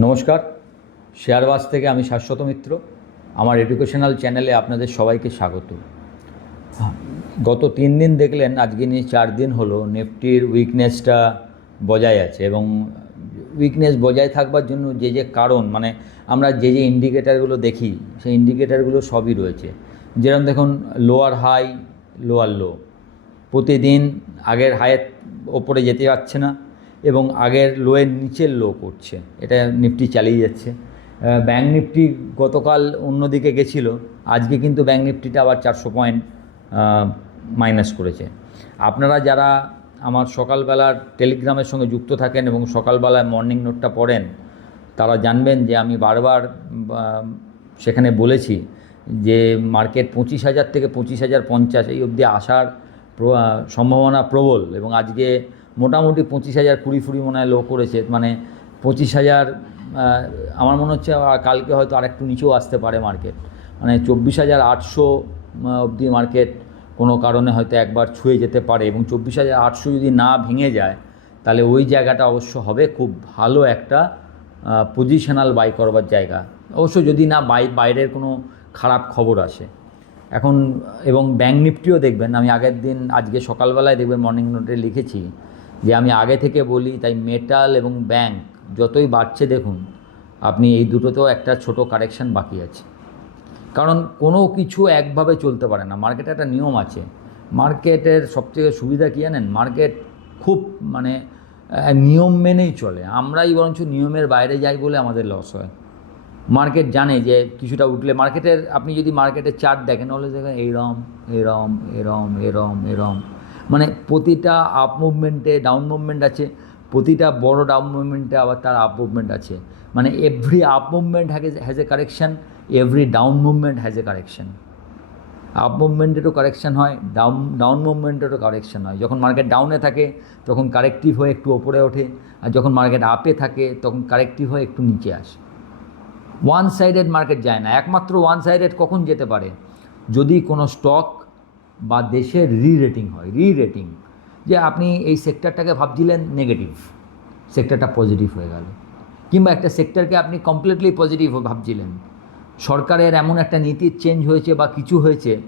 নমস্কার। শেয়ারবাজ থেকে আমি শাশ্বত মিত্র। আমার এডুকেশনাল চ্যানেলে আপনাদের সবাইকে স্বাগত। গত তিন দিন দেখলেন, আজকে নিয়ে চার দিন হলো নেফটির উইকনেসটা বজায় আছে এবং উইকনেস বজায় থাকবার জন্য যে যে কারণ মানে আমরা যে যে ইন্ডিকেটারগুলো দেখি, সেই ইন্ডিকেটারগুলো সবই রয়েছে। যেরকম দেখুন লোয়ার হাই লোয়ার লো প্রতিদিন আগের হায়ের ওপরে যেতে পারছে না। এবং আগের লোয়ের নিচের লো করছে। এটা নিফটি চালিয়ে যাচ্ছে। ব্যাঙ্ক নিফটি গতকাল অন্যদিকে গেছিল। আজকে কিন্তু ব্যাঙ্ক নিফটিটা আবার চারশো পয়েন্ট মাইনাস করেছে। আপনারা যারা আমার সকালবেলার টেলিগ্রামের সঙ্গে যুক্ত থাকেন এবং সকালবেলায় মর্নিং নোটটা পড়েন, তারা জানবেন যে আমি বারবার সেখানে বলেছি যে মার্কেট পঁচিশ হাজার থেকে পঁচিশ হাজার পঞ্চাশ এই অবধি আসার সম্ভাবনা প্রবল এবং আজকে মোটামুটি পঁচিশ হাজার কুড়ি ফুড়ি মনে হয় লো করেছে মানে পঁচিশ হাজার আমার মনে হচ্ছে কালকে হয়তো আর একটু নিচেও আসতে পারে মার্কেট মানে চব্বিশ হাজার আটশো অবধি মার্কেট কোনো কারণে হয়তো একবার ছুঁয়ে যেতে পারে এবং চব্বিশ হাজার আটশো যদি না ভেঙে যায়, তাহলে ওই জায়গাটা অবশ্য হবে খুব ভালো একটা পজিশনাল বাই করবার জায়গা। অবশ্য যদি না বাই, বাইরের কোনো খারাপ খবর আসে। এখন, এবং ব্যাঙ্ক নিফটিও দেখবেন, আমি আগের দিন, আজকে সকালবেলায় দেখবেন মর্নিং নোটে লিখেছি যে আমি আগে থেকে বলি, তাই মেটাল এবং ব্যাঙ্ক যতই বাড়ছে দেখুন, আপনি এই দুটোতেও একটা ছোট কারেকশন বাকি আছে। কারণ কোনো কিছু একভাবে চলতে পারে না। মার্কেটে একটা নিয়ম আছে। মার্কেটের সবথেকে সুবিধা কী জানেন? মার্কেট খুব মানে নিয়ম মেনেই চলে। আমরাই বরঞ্চ নিয়মের বাইরে যাই বলে আমাদের লস হয়। মার্কেট জানে যে কিছুটা উঠলে মার্কেটের আপনি যদি মার্কেটের চার্ট দেখেন, তাহলে দেখেন এরম এরম এরম এরম এরম মানে প্রতিটা আপ মুভমেন্টে ডাউন মুভমেন্ট আছে, প্রতিটা বড় ডাউন মুভমেন্টে আবার তার আপ মুভমেন্ট আছে। মানে every up movement has a correction every down movement has a correction up মুভমেন্টেরও correction হয় ডাউন ডাউন মুভমেন্টেরও কারেকশান হয়। যখন মার্কেট ডাউনে থাকে, তখন কারেক্টিভ হয়ে একটু ওপরে ওঠে, আর যখন মার্কেট আপে থাকে, তখন কারেক্টিভ হয়ে একটু নিচে আসে। ওয়ান সাইডেড মার্কেট যায় না। একমাত্র ওয়ান সাইডেড কখন যেতে পারে? যদি কোনো স্টক বা দেশের রি রেটিং হয় রি রেটিং যে আপনি এই সেক্টরটাকে ভাবছিলেন নেগেটিভ সেক্টরটা পজিটিভ হয়ে গেল। কিংবা একটা সেক্টরকে আপনি কমপ্লিটলি পজিটিভ ভাবছিলেন। সরকারের এমন একটা নীতির চেঞ্জ হয়েছে বা কিছু হয়েছে,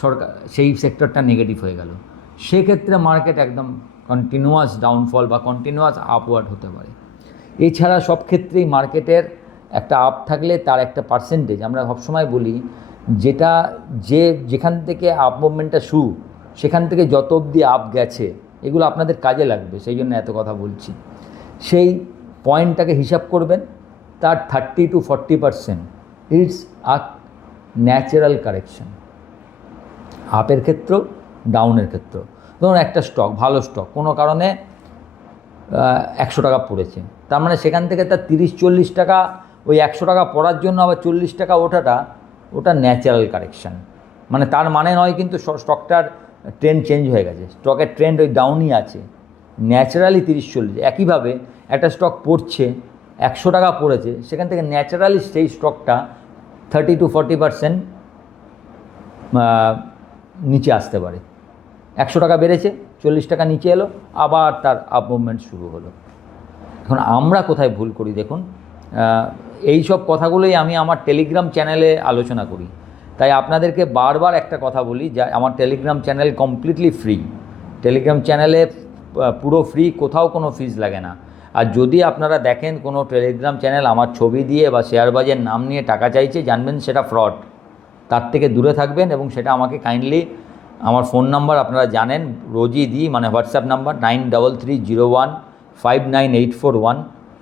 সরকার, সেই সেক্টরটা নেগেটিভ হয়ে গেল। সেক্ষেত্রে মার্কেট একদম কন্টিনিউয়াস ডাউনফল বা কন্টিনিউয়াস আপওয়ার্ড হতে পারে। এছাড়া সব ক্ষেত্রেই মার্কেটের একটা আপ থাকলে তার একটা পার্সেন্টেজ আমরা সবসময় বলি, যেটা যে যেখান থেকে আপ মুভমেন্টটা শুরু, সেখান থেকে যত অবধি আপ গেছে, এগুলো আপনাদের কাজে লাগবে, সেই জন্য এত কথা বলছি। সেই পয়েন্টটাকে হিসাব করবেন, তার thirty to forty percent it's a natural correction আপের ক্ষেত্রেও ডাউনের ক্ষেত্রেও ধরুন একটা স্টক ভালো স্টক কোনো কারণে একশো টাকা পড়েছে। তার মানে সেখান থেকে তার তিরিশ, চল্লিশ টাকা ওই একশো টাকা পড়ার জন্য আবার চল্লিশ টাকা ওঠাটা, ওটা ন্যাচারাল কারেকশান মানে তার মানে নয় কিন্তু স্টকটার ট্রেন্ড চেঞ্জ হয়ে গেছে। স্টকের ট্রেন্ড ওই ডাউনই আছে। ন্যাচারালি তিরিশ চল্লিশ। একইভাবে একটা স্টক পড়ছে, একশো টাকা পড়েছে, সেখান থেকে ন্যাচারালি সেই স্টকটা থার্টি টু ফর্টি পারসেন্ট নিচে আসতে পারে। একশো টাকা বেড়েছে, চল্লিশ টাকা নিচে এলো, আবার তার আপ মুভমেন্ট শুরু হলো। এখন আমরা কোথায় ভুল করি দেখুন? এই সব কথাগুলোই আমি আমার টেলিগ্রাম চ্যানেলে আলোচনা করি। তাই আপনাদেরকে বারবার একটা কথা বলি যা আমার Telegram channel completely free Telegram চ্যানেলে পুরো ফ্রি কোথাও কোনো ফিজ লাগে না। আর যদি আপনারা দেখেন কোনো টেলিগ্রাম চ্যানেল আমার ছবি দিয়ে বা শেয়ারবাজের নাম নিয়ে টাকা চাইছে, জানবেন সেটা ফ্রড তার থেকে দূরে থাকবেন এবং সেটা আমাকে কাইন্ডলি আমার ফোন নাম্বার আপনারা জানেন, রোজই দিই মানে WhatsApp number nine double three zero one five nine eight four one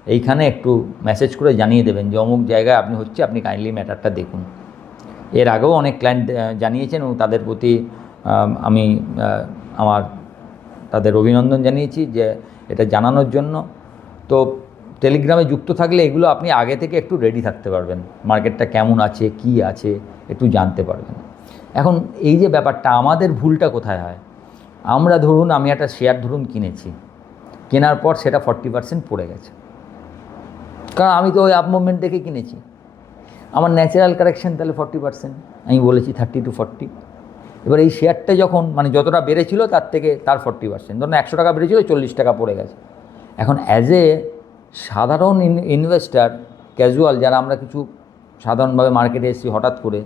এইখানে একটু মেসেজ করে জানিয়ে দেবেন যে অমুক জায়গায় আপনি হচ্ছে, আপনি কাইন্ডলি ম্যাটারটা দেখুন। এর আগেও অনেক ক্লায়েন্ট জানিয়েছেন এবং তাদের প্রতি, আমি আমার তাদের অভিনন্দন জানিয়েছি যে এটা জানানোর জন্য। তো টেলিগ্রামে যুক্ত থাকলে এগুলো আপনি আগে থেকে একটু রেডি থাকতে পারবেন। মার্কেটটা কেমন আছে, কি আছে, একটু জানতে পারবেন। এখন এই যে ব্যাপারটা, আমাদের ভুলটা কোথায় হয়? আমরা ধরুন, আমি একটা শেয়ার ধরুন কিনেছি। কেনার পর সেটা ফর্টি পার্সেন্ট পড়ে গেছে। কারণ আমি তো ওই আপ মুভমেন্ট দেখে কিনেছি। আমার ন্যাচারাল কারেকশন তাহলে ফর্টি পার্সেন্ট আমি বলেছি থার্টি টু ফর্টি এবার এই শেয়ারটা যখন মানে যতটা বেড়েছিল তার থেকে তার ফর্টি পার্সেন্ট ধরুন একশো টাকা বেড়েছিল, চল্লিশ টাকা পড়ে গেছে। এখন অ্যাজ এ সাধারণ ইনভেস্টার ক্যাজুয়াল যারা আমরা কিছু সাধারণভাবে মার্কেটে এসেছি হঠাৎ করে,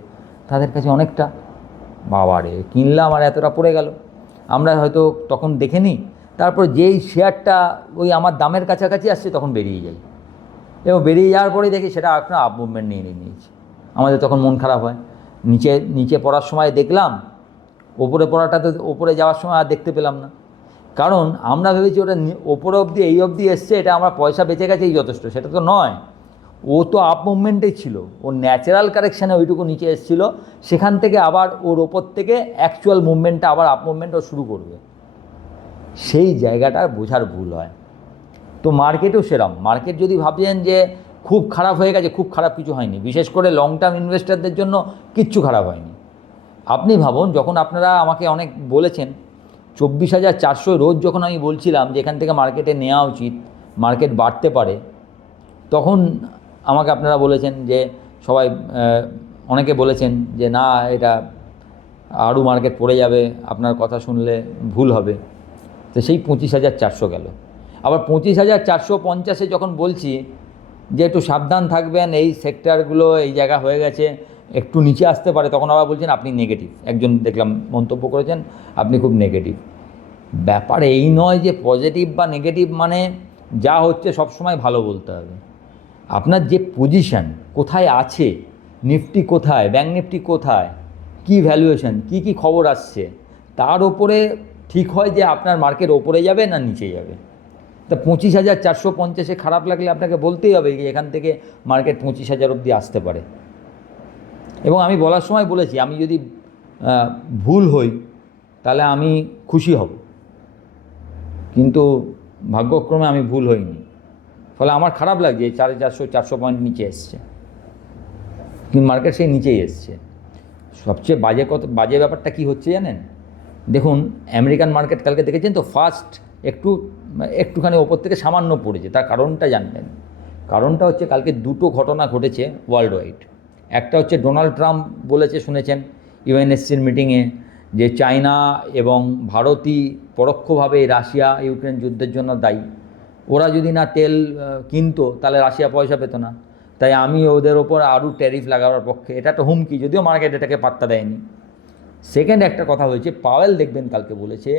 তাদের কাছে অনেকটা, বাবা রে, কিনলাম আর এতটা পড়ে গেল। আমরা হয়তো তখন দেখে নিই, তারপর যেই শেয়ারটা ওই আমার দামের কাছাকাছি আসছে তখন বেরিয়ে যাই। এবং বেরিয়ে যাওয়ার পরেই দেখি সেটা আপনার আপ মুভমেন্ট নিয়ে নিয়ে নিয়েছে। আমাদের তখন মন খারাপ হয়। নিচে নিচে পড়ার সময় দেখলাম, ওপরে পড়াটা তো ওপরে যাওয়ার সময় আর দেখতে পেলাম না। কারণ আমরা ভেবেছি ওটা ওপরে অবধি, এই অবধি এসছে, এটা আমরা পয়সা বেঁচে গেছে এই যথেষ্ট, সেটা তো নয়। ও তো আপ মুভমেন্টেই ছিল ও ন্যাচারাল কারেকশানে ওইটুকু নিচে এসেছিল, সেখান থেকে আবার ওর ওপর থেকে অ্যাকচুয়াল মুভমেন্টটা আবার আপ মুভমেন্ট ও শুরু করবে। সেই জায়গাটা বোঝার ভুল হয়। তো মার্কেটও সেরম। মার্কেট যদি ভাবছেন যে খুব খারাপ হয়ে গেছে, খুব খারাপ কিছু হয়নি। বিশেষ করে লং টার্ম ইনভেস্টারদের জন্য কিচ্ছু খারাপ হয়নি। আপনি ভাবুন, যখন আপনারা আমাকে অনেক বলেছেন, চব্বিশ হাজার চারশো রোজ যখন আমি বলছিলাম যে এখান থেকে মার্কেটে নেওয়া উচিত, মার্কেট বাড়তে পারে, তখন আমাকে আপনারা বলেছেন যে, সবাই অনেকে বলেছেন যে, না, এটা আরও মার্কেট পড়ে যাবে, আপনার কথা শুনলে ভুল হবে। তো সেই পঁচিশ হাজার চারশো গেল। আবার পঁচিশ হাজার চারশো পঞ্চাশে যখন বলছি যে একটু সাবধান থাকবেন, এই সেক্টরগুলো এই জায়গা হয়ে গেছে, একটু নিচে আসতে পারে, তখন আবার বলছেন আপনি নেগেটিভ একজন দেখলাম মন্তব্য করেছেন, আপনি খুব নেগেটিভ ব্যাপার এই নয় যে পজিটিভ বা নেগেটিভ মানে যা হচ্ছে সবসময় ভালো বলতে হবে। আপনার যে পজিশন কোথায় আছে, নিফটি কোথায় ব্যাঙ্ক নিফটি কোথায়, কি ভ্যালুয়েশন কি কি খবর আসছে, তার ওপরে ঠিক হয় যে আপনার মার্কেট ওপরে যাবে না নিচে যাবে। তা পঁচিশ হাজার চারশো পঞ্চাশে খারাপ লাগলে আপনাকে বলতেই হবে যে এখান থেকে মার্কেট পঁচিশ হাজার অবধি আসতে পারে। এবং আমি বলার সময় বলেছি, আমি যদি ভুল হই, তাহলে আমি খুশি হব। কিন্তু ভাগ্যক্রমে আমি ভুল হইনি। ফলে আমার খারাপ লাগছে সাড়ে চারশো চারশো পয়েন্ট নিচে এসছে। কিন্তু মার্কেট সেই নিচেই এসছে। সবচেয়ে বাজে কত, বাজে ব্যাপারটা কি হচ্ছে জানেন? দেখুন আমেরিকান মার্কেট কালকে দেখেছেন তো? ফার্স্ট একটু, একটুখানি ওপর থেকে সামান্য পড়েছে। তার কারণটা জানবেন। কারণটা হচ্ছে কালকে দুটো ঘটনা ঘটেছে ওয়ার্ল্ড ওয়াইড একটা হচ্ছে ডোনাল্ড ট্রাম্প বলেছে, শুনেছেন ইউএনএসসির মিটিংয়ে যে চায়না এবং ভারতই পরোক্ষভাবে রাশিয়া, ইউক্রেন যুদ্ধের জন্য দায়ী। ওরা যদি না তেল কিনতো, তাহলে রাশিয়া পয়সা পেত না। তাই আমি ওদের ওপর আরও ট্যারিফ লাগাবার পক্ষে, এটা একটা হুমকি, যদিও মার্কেট এটাকে পাত্তা দেয়নি। সেকেন্ড একটা কথা হয়েছে পাওয়েল দেখবেন কালকে বলেছে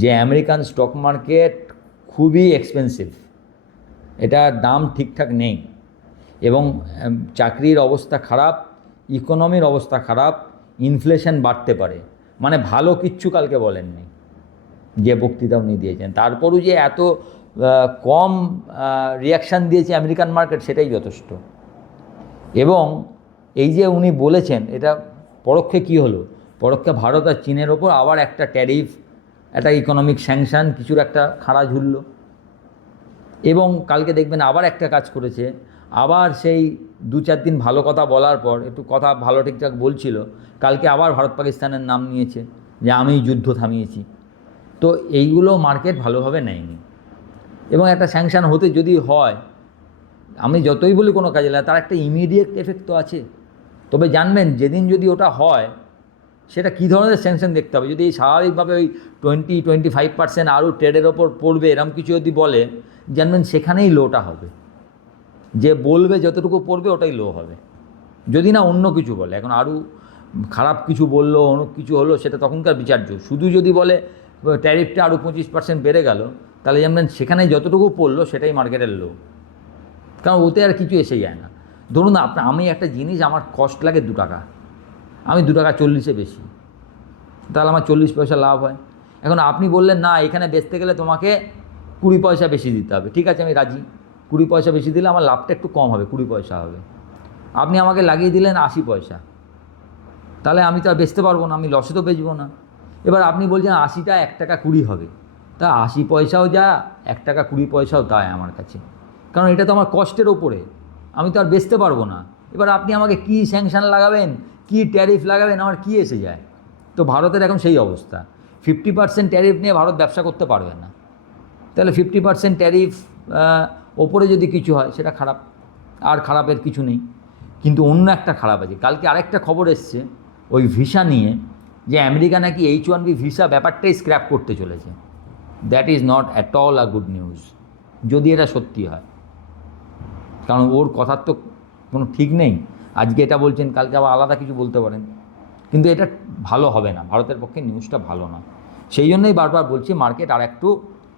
যে আমেরিকান স্টক মার্কেট খুবই এক্সপেন্সিভ এটার দাম ঠিকঠাক নেই। এবং চাকরির অবস্থা খারাপ ইকোনমির অবস্থা খারাপ ইনফ্লেশন বাড়তে পারে। মানে ভালো কিচ্ছু কালকে বলেননি, যে বক্তৃতা উনি দিয়েছেন। তারপরও যে এত কম রিয়াকশান দিয়েছে আমেরিকান মার্কেট সেটাই যথেষ্ট। এবং এই যে উনি বলেছেন, এটা পরোক্ষে কি হলো? পরোক্ষে ভারত আর চীনের ওপর আবার একটা ট্যারিফ একটা ইকোনমিক স্যাংশন কিছুর একটা খাড়া ঝুললো। এবং কালকে দেখবেন আবার একটা কাজ করেছে। আবার সেই দু চার দিন ভালো কথা বলার পর, একটু কথা ভালো ঠিকঠাক বলছিল, কালকে আবার ভারত পাকিস্তানের নাম নিয়েছে যে আমি যুদ্ধ থামিয়েছি। তো এইগুলো মার্কেট ভালোভাবে নেয়নি। এবং একটা স্যাংশন হতে যদি হয়, আমি যতই বলি কোনো কাজে লাগে তার একটা ইমিডিয়েট এফেক্ট তো আছে। তবে জানবেন, যেদিন যদি ওটা হয় সেটা কী ধরনের স্যাংশন দেখতে হবে? যদি এই স্বাভাবিকভাবে ওই টোয়েন্টি টোয়েন্টি ফাইভ পার্সেন্ট আরও ট্রেডের ওপর পড়বে, এরম কিছু যদি বলে, জানবেন সেখানেই লোটা হবে। যে বলবে যতটুকু পড়বে ওটাই লো হবে। যদি না অন্য কিছু বলে, এখন আরও খারাপ কিছু বলল অন্য কিছু হলো, সেটা তখনকার বিচার্য শুধু যদি বলে ট্যারিফটা আরও পঁচিশ পার্সেন্ট বেড়ে গেল, তাহলে জানবেন সেখানে যতটুকু পড়ল, সেটাই মার্কেটের লো কারণ ওতে আর কিছু এসে যায় না। ধরুন আপনার আমি একটা জিনিস, আমার কস্ট লাগে দু টাকা। আমি দু টাকা চল্লিশে বেশি। তাহলে আমার চল্লিশ পয়সা লাভ হয়। এখন আপনি বললেন, না, এখানে বেচতে গেলে তোমাকে কুড়ি পয়সা বেশি দিতে হবে। ঠিক আছে, আমি রাজি। কুড়ি পয়সা বেশি দিলে আমার লাভটা একটু কম হবে, কুড়ি পয়সা হবে। আপনি আমাকে লাগিয়ে দিলেন আশি পয়সা। তাহলে আমি তো আর বেচতে পারব না, আমি লসে তো বেচবো না। এবার আপনি বলছেন, আশিটা এক টাকা কুড়ি হবে। তা আশি পয়সাও যা, এক টাকা কুড়ি পয়সাও তাই আমার কাছে। কারণ এটা তো আমার কষ্টের ওপরে। আমি তো আর বেচতে পারব না। এবার আপনি আমাকে কি স্যাংশন লাগাবেন? কি ট্যারিফ লাগাবেন, আমার কি এসে যায়? তো ভারতের এখন সেই অবস্থা। ফিফটি পার্সেন্ট ট্যারিফ নিয়ে ভারত ব্যবসা করতে পারবে না। তাহলে ফিফটি পার্সেন্ট ট্যারিফ ওপরে যদি কিছু হয়, সেটা খারাপ। আর খারাপের কিছু নেই। কিন্তু অন্য একটা খারাপ আছে। কালকে আরেকটা খবর এসছে, ওই ভিসা নিয়ে, যে আমেরিকা নাকি এইচ ওয়ান বি ভিসা ব্যাপারটাই স্ক্র্যাপ করতে চলেছে। That is not at all a good news যদি এটা সত্যি হয়। কারণ ওর কথার তো কোনো ঠিক নেই। আজকে এটা বলছেন, কালকে আবার আলাদা কিছু বলতে পারেন। কিন্তু এটা ভালো হবে না, ভারতের পক্ষে নিউজটা ভালো না সেই জন্যই বারবার বলছি মার্কেট আর একটু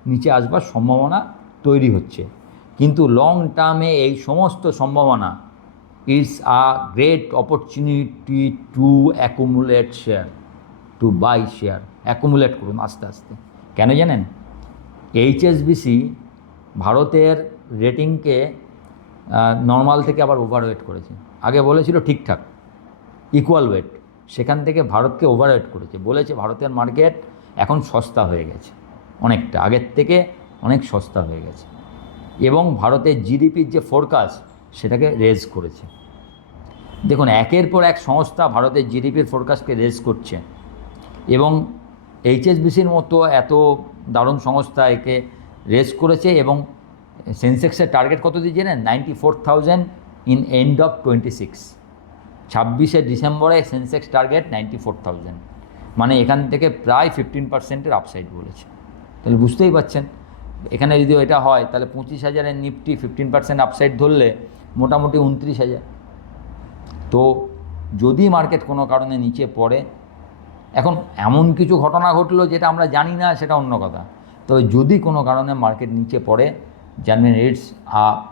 নিচে আসবার সম্ভাবনা তৈরি হচ্ছে। কিন্তু লং টার্মে এই সমস্ত সম্ভাবনা it's a great opportunity to accumulate share to buy share accumulate করুন আস্তে আস্তে। কেন জানেন? এইচএসবিসি ভারতের রেটিংকে নর্মাল থেকে আবার ওভারওয়েট করেছে। আগে বলেছিল ঠিকঠাক ইকুয়াল ওয়েট সেখান থেকে ভারতকে ওভারওয়েট করেছে। বলেছে ভারতের মার্কেট এখন সস্তা হয়ে গেছে, অনেকটা। আগের থেকে অনেক সস্তা হয়ে গেছে। এবং ভারতের জিডিপির যে ফোরকাস্ট সেটাকে রেজ করেছে। দেখুন, একের পর এক সংস্থা ভারতের জিডিপির ফোরকাস্টকে রেজ করছে। এবং এইচএসবিসির মতো এত দারুণ সংস্থা একে রেজ করেছে এবং সেন্সেক্সের টার্গেট কত দিয়ে জানেন? Ninety four thousand in end of twenty six ছাব্বিশে ডিসেম্বরে Sensex target ninety four thousand মানে এখান থেকে প্রায় ফিফটিন পার্সেন্টের আপসাইড বলেছে। তাহলে বুঝতেই পারছেন, এখানে যদি এটা হয়, তাহলে পঁচিশ হাজারের নিফটি ফিফটিন পার্সেন্ট আপসাইড ধরলে মোটামুটি উনত্রিশ হাজার। তো যদি মার্কেট কোনো কারণে নিচে পড়ে, এখন এমন কিছু ঘটনা ঘটলো যেটা আমরা জানি না, সেটা অন্য কথা। তবে যদি কোনো কারণে মার্কেট নিচে পড়ে জানবেন it's a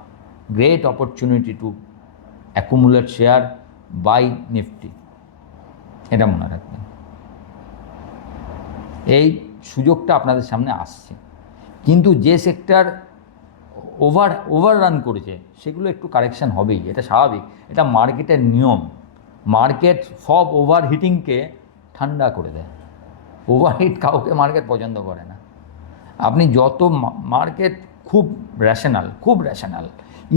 great opportunity to accumulate share buy Nifty এটা মনে রাখবেন। এই সুযোগটা আপনাদের সামনে আসছে। কিন্তু যে সেক্টর ওভার ওভার রান করেছে, সেগুলো একটু কারেকশান হবেই। এটা স্বাভাবিক। এটা মার্কেটের নিয়ম। মার্কেট সব ওভার হিটিংকে ঠান্ডা করে দেয়। ওভারহিট কাউকে মার্কেট পছন্দ করে না। আপনি যত মার্কেট খুব র্যাশনাল খুব র্যাশনাল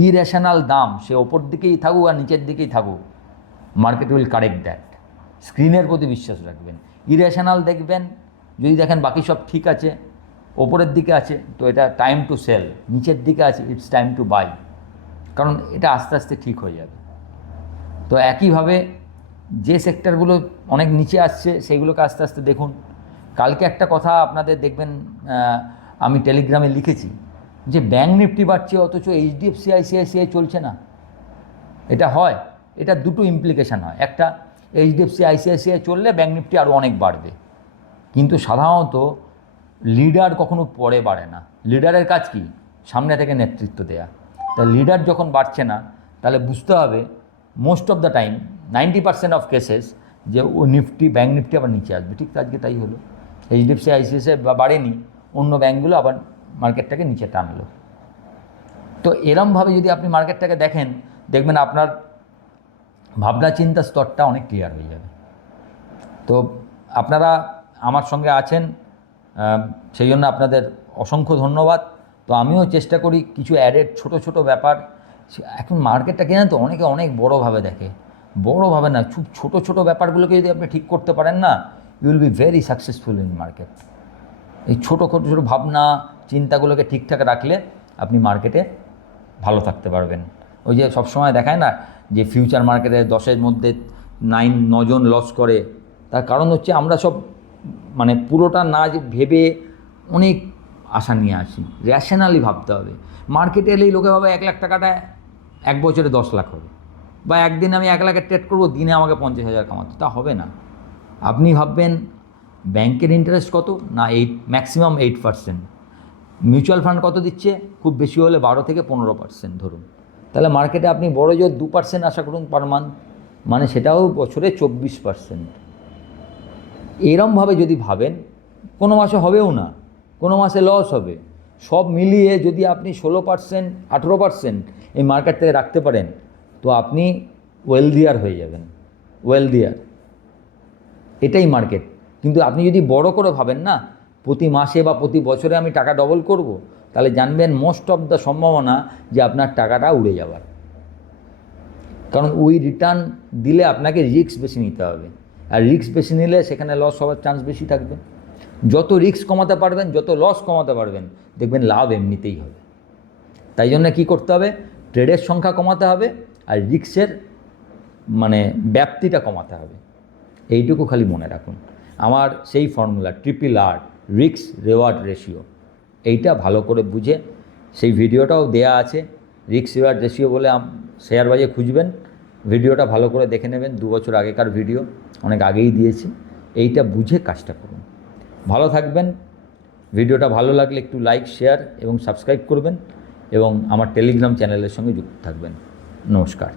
ইর্যাশনাল দাম, সে ওপর দিকেই থাকুক আর নিচের দিকেই থাকুক। মার্কেট উইল কারেক্ট দ্যাট স্ক্রিনের প্রতি বিশ্বাস রাখবেন। ইরেশনাল দেখবেন, যদি দেখেন বাকি সব ঠিক আছে, ওপরের দিকে আছে, তো এটা টাইম টু সেল নিচের দিকে আছে ইটস টাইম টু বাই কারণ এটা আস্তে আস্তে ঠিক হয়ে যাবে। তো একইভাবে যে সেক্টরগুলো অনেক নিচে আসছে সেইগুলোকে আস্তে আস্তে দেখুন। কালকে একটা কথা আপনাদের দেখবেন আমি টেলিগ্রামে লিখেছি। যে ব্যাঙ্ক নিফটি বাড়ছে, অথচ এইচডিএফসি, আইসিআইসিআই চলছে না। এটা হয়। এটা দুটো ইমপ্লিকেশান হয়। একটা, এইচডিএফসি, আইসিআইসিআই চললে ব্যাঙ্ক নিফটি আরও অনেক বাড়বে। কিন্তু সাধারণত লিডার কখনো পরে বাড়ে না। লিডারের কাজ কি? সামনে থেকে নেতৃত্ব দেয়া। তা লিডার যখন বাড়ছে না, তাহলে বুঝতে হবে most of the time ninety percent of cases যে ও নিফটি ব্যাঙ্ক নিফটি আবার নিচে আসবে। ঠিক আজকে তাই হলো। এইচডিএফসি, আইসিআইসিআই বাড়েনি, অন্য ব্যাঙ্কগুলো আবার মার্কেটটাকে নিচে টানলো। তো এরমভাবে যদি আপনি মার্কেটটাকে দেখেন, দেখবেন আপনার ভাবনা চিন্তা স্তরটা অনেক ক্লিয়ার হয়ে যাবে। তো আপনারা আমার সঙ্গে আছেন সেই জন্য আপনাদের অসংখ্য ধন্যবাদ। তো আমিও চেষ্টা করি কিছু অ্যাডেড ছোট ছোট ব্যাপার। এখন মার্কেটটা কেন তো, অনেকে অনেক বড়োভাবে দেখে। বড়োভাবে না, খুব ছোটো ছোটো ব্যাপারগুলোকে যদি আপনি ঠিক করতে পারেন না you will be very successful in market এই ছোটো ছোটো ছোটো ভাবনা চিন্তাগুলোকে ঠিকঠাক রাখলে আপনি মার্কেটে ভালো থাকতে পারবেন। ওই যে সবসময় দেখায় না যে ফিউচার মার্কেটে দশের মধ্যে নাইন, নজন লস করে। তার কারণ হচ্ছে আমরা সব মানে পুরোটা না যে ভেবে অনেক আশা নিয়ে আসি। র্যাশনালি ভাবতে হবে। মার্কেটে এলেই লোকে ভাবে এক লাখ টাকাটা এক বছরে দশ লাখ হবে। বা একদিন আমি এক লাখের ট্রেড করব, দিনে আমাকে পঞ্চাশ হাজার কামাতে তা হবে না। আপনি ভাববেন ব্যাংকের ইন্টারেস্ট কত? না eight maximum eight percent mutual fund কত দিচ্ছে? খুব বেশি হলে বারো থেকে পনেরো পার্সেন্ট ধরুন। তাহলে মার্কেটে আপনি বড় জোর দু পার্সেন্ট আশা করুন পার মান্থ মানে সেটাও বছরে চব্বিশ পার্সেন্ট। এরমভাবে যদি ভাবেন, কোনো মাসে হবেও না, কোনো মাসে লস হবে, সব মিলিয়ে যদি আপনি ষোলো পার্সেন্ট, আঠেরো পার্সেন্ট এই মার্কেট থেকে রাখতে পারেন, তো আপনি ওয়েলদিয়ার হয়ে যাবেন ওয়েলদিয়ার এটাই মার্কেট কিন্তু আপনি যদি বড় করে ভাবেন না প্রতি মাসে বা প্রতি বছরে আমি টাকা ডবল করব, তাহলে জানবেন মোস্ট অফ দ্য সম্ভাবনা যে আপনার টাকাটা উড়ে যাবার কারণ ওই রিটার্ন দিলে আপনাকে রিস্ক বেশি নিতে হবে। আর রিস্ক বেশি নিলে সেখানে লস হওয়ার চান্স বেশি থাকবে। যত রিস্ক কমাতে পারবেন, যত লস কমাতে পারবেন, দেখবেন লাভ এমনিতেই হবে। তাই জন্য কী করতে হবে? ট্রেডের সংখ্যা কমাতে হবে আর রিক্সের মানে ব্যাপ্তিটা কমাতে হবে। এইটুকু খালি মনে রাখুন। আমার সেই ফর্মুলা ট্রিপল আর রিক্স রেওয়ার্ড রেশিও এইটা ভালো করে বুঝে সেই ভিডিওটাও দেয়া আছে। রিক্স রেওয়ার্ড রেশিও বলে শেয়ার বাজে খুঁজবেন। ভিডিওটা ভালো করে দেখে নেবেন। দু বছর আগেকার ভিডিও অনেক আগেই দিয়েছি। এইটা বুঝে কাজটা করুন। ভালো থাকবেন। ভিডিওটা ভালো লাগলে একটু লাইক শেয়ার এবং সাবস্ক্রাইব করবেন এবং আমার টেলিগ্রাম চ্যানেলের সঙ্গে যুক্ত থাকবেন। নমস্কার।